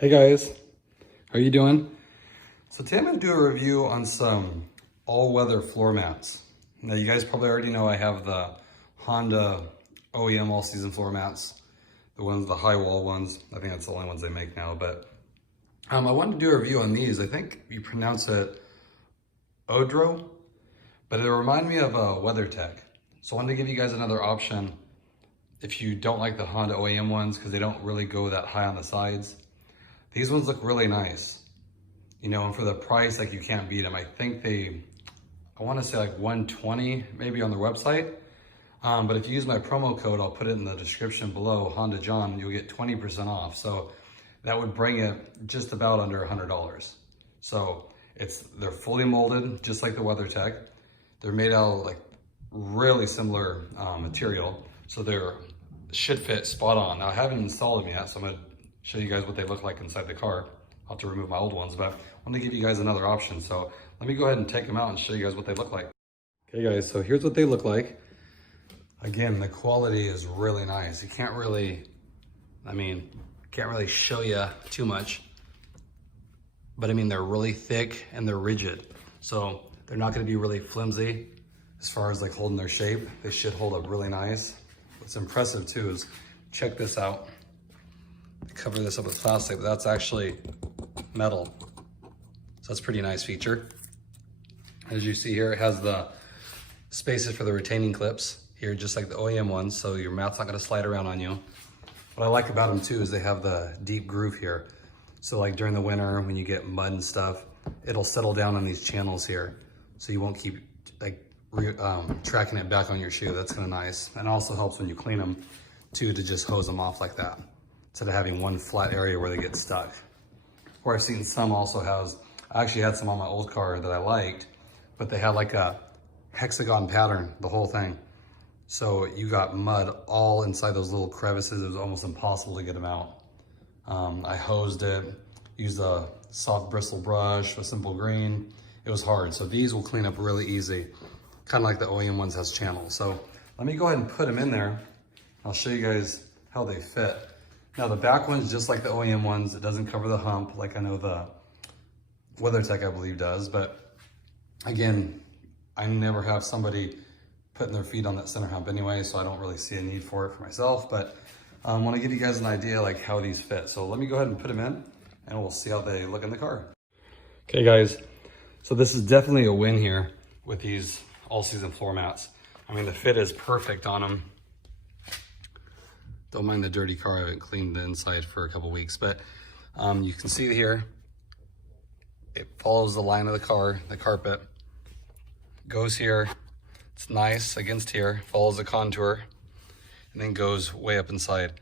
Hey guys, how are you doing? So today I'm going to do a review on some all-weather floor mats. Now you guys probably already know I have the Honda OEM all-season floor mats, the high wall ones. I think that's the only ones they make now, but I wanted to do a review on these. I think you pronounce it OEDRO, but it reminded me of a WeatherTech. So I wanted to give you guys another option if you don't like the Honda OEM ones because they don't really go that high on the sides. These ones look really nice, you know, and for the price, like you can't beat them. I think I want to say like 120 maybe on their website. But if you use my promo code, I'll put it in the description below, Hondajon, you'll get 20% off. So that would bring it just about under $100. So they're fully molded, just like the WeatherTech. They're made out of like really similar material. So they're should fit spot on. Now I haven't installed them yet, so I'm gonna show you guys what they look like inside the car. I'll have to remove my old ones, but I want to give you guys another option. So let me go ahead and take them out and show you guys what they look like. Okay guys, so here's what they look like. Again, the quality is really nice. You can't really, can't really show you too much, but I mean, they're really thick and they're rigid. So they're not gonna be really flimsy as far as like holding their shape. They should hold up really nice. What's impressive too is, check this out. Cover this up with plastic, but that's actually metal. So that's a pretty nice feature. As you see here, it has the spaces for the retaining clips here, just like the OEM ones, so your mat's not gonna slide around on you. What I like about them too is they have the deep groove here. So like during the winter, when you get mud and stuff, it'll settle down on these channels here. So you won't keep like tracking it back on your shoe. That's kind of nice. And it also helps when you clean them too, to just hose them off like that, instead of having one flat area where they get stuck. Or I've seen some also I actually had some on my old car that I liked, but they had like a hexagon pattern, the whole thing. So you got mud all inside those little crevices. It was almost impossible to get them out. I hosed it, used a soft bristle brush, a simple green. It was hard. So these will clean up really easy, kind of like the OEM ones has channels. So let me go ahead and put them in there. I'll show you guys how they fit. Now the back one's just like the OEM ones. It doesn't cover the hump like I know the WeatherTech I believe does, but again, I never have somebody putting their feet on that center hump anyway, so I don't really see a need for it for myself, but I want to give you guys an idea like how these fit. So let me go ahead and put them in and we'll see how they look in the car. Okay guys, so this is definitely a win here with these all-season floor mats. I mean, the fit is perfect on them. Don't mind the dirty car, I haven't cleaned the inside for a couple weeks, but you can see here, it follows the line of the car, the carpet, goes here, it's nice against here, follows the contour, and then goes way up inside.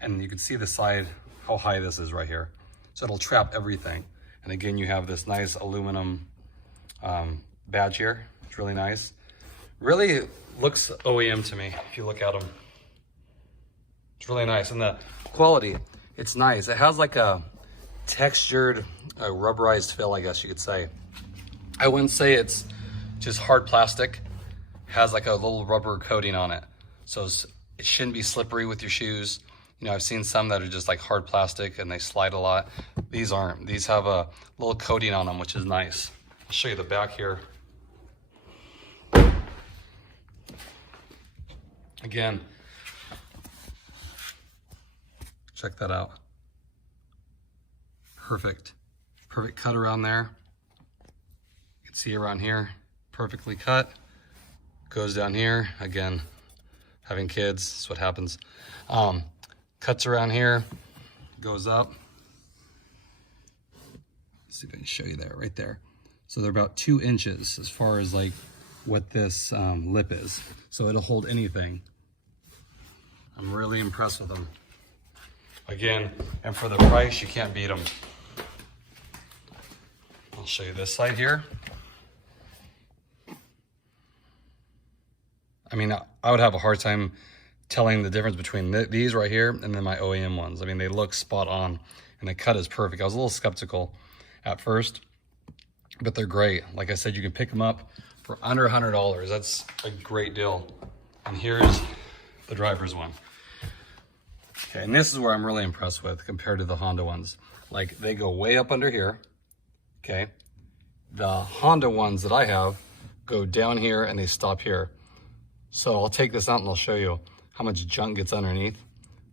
And you can see the side, how high this is right here. So it'll trap everything. And again, you have this nice aluminum badge here. It's really nice. Really looks OEM to me, if you look at them. It's really nice, and the quality, it's nice. It has like a textured, rubberized feel, I guess you could say. I wouldn't say it's just hard plastic. It has like a little rubber coating on it. So it shouldn't be slippery with your shoes. You know, I've seen some that are just like hard plastic and they slide a lot. These aren't. These have a little coating on them, which is nice. I'll show you the back here. Again, check that out. Perfect cut around there. You can see around here, perfectly cut. Goes down here, again, having kids, that's what happens. Cuts around here, goes up. Let's see if I can show you that right there. So they're about 2 inches as far as like what this lip is. So it'll hold anything. I'm really impressed with them. Again, and for the price, you can't beat them. I'll show you this side here. I mean, I would have a hard time telling the difference between these right here and then my OEM ones. I mean, they look spot on and the cut is perfect. I was a little skeptical at first, but they're great. Like I said, you can pick them up for under $100. That's a great deal. And here's the driver's one. Okay, and this is where I'm really impressed with compared to the Honda ones. Like, they go way up under here, okay? The Honda ones that I have go down here and they stop here. So I'll take this out and I'll show you how much junk gets underneath.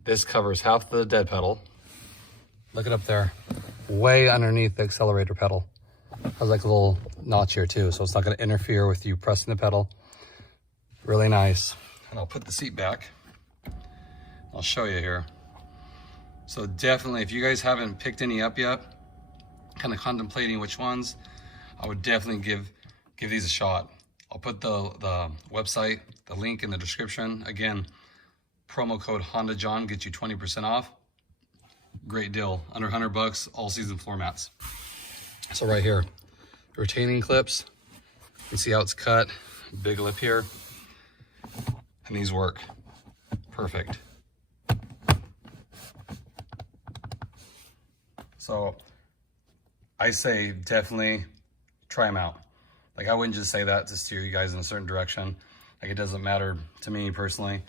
This covers half the dead pedal. Look it up there, way underneath the accelerator pedal. Has like a little notch here too, so it's not gonna interfere with you pressing the pedal. Really nice. And I'll put the seat back. I'll show you here. So definitely, if you guys haven't picked any up yet, kind of contemplating which ones, I would definitely give these a shot. I'll put the website, the link in the description. Again, promo code Hondajon gets you 20% off. Great deal, under 100 bucks, all season floor mats. So right here, retaining clips. You can see how it's cut, big lip here. And these work perfect. So I say definitely try them out. Like, I wouldn't just say that to steer you guys in a certain direction. Like, it doesn't matter to me personally,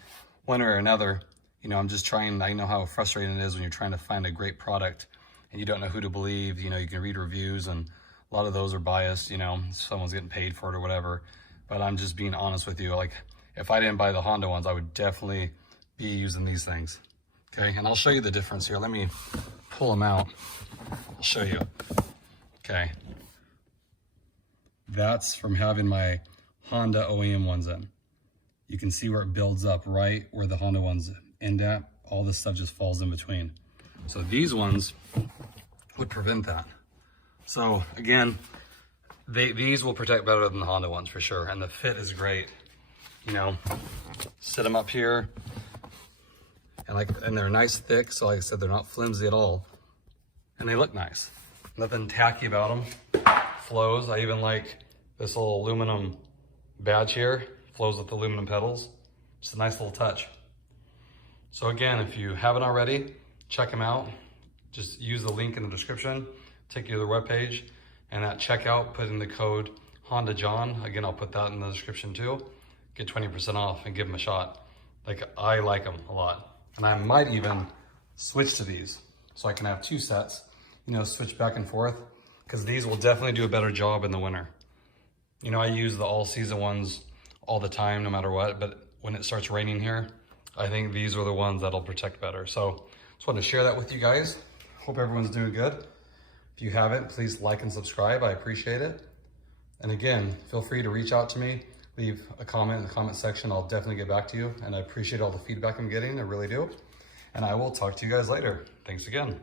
one way or another. You know, I'm just trying, I know how frustrating it is when you're trying to find a great product and you don't know who to believe. You know, you can read reviews and a lot of those are biased, you know, someone's getting paid for it or whatever. But I'm just being honest with you. Like, if I didn't buy the Honda ones, I would definitely be using these things. Okay, and I'll show you the difference here. Let me pull them out. I'll show you. Okay. That's from having my Honda OEM ones in. You can see where it builds up right where the Honda ones end at. All this stuff just falls in between. So these ones would prevent that. So again, these will protect better than the Honda ones for sure. And the fit is great. You know, sit them up here and they're nice thick. So like I said, they're not flimsy at all. And they look nice. Nothing tacky about them. Flows. I even like this little aluminum badge here. Flows with the aluminum pedals. Just a nice little touch. So again, if you haven't already, check them out. Just use the link in the description, take you to the webpage, and at checkout, put in the code Hondajon. Again, I'll put that in the description too. Get 20% off and give them a shot. Like, I like them a lot. And I might even switch to these so I can have two sets, you know, switch back and forth, because these will definitely do a better job in the winter. You know, I use the all season ones all the time, no matter what, but when it starts raining here, I think these are the ones that'll protect better. So just wanted to share that with you guys. Hope everyone's doing good. If you haven't, please like and subscribe. I appreciate it. And again, feel free to reach out to me, leave a comment in the comment section. I'll definitely get back to you. And I appreciate all the feedback I'm getting. I really do. And I will talk to you guys later. Thanks again.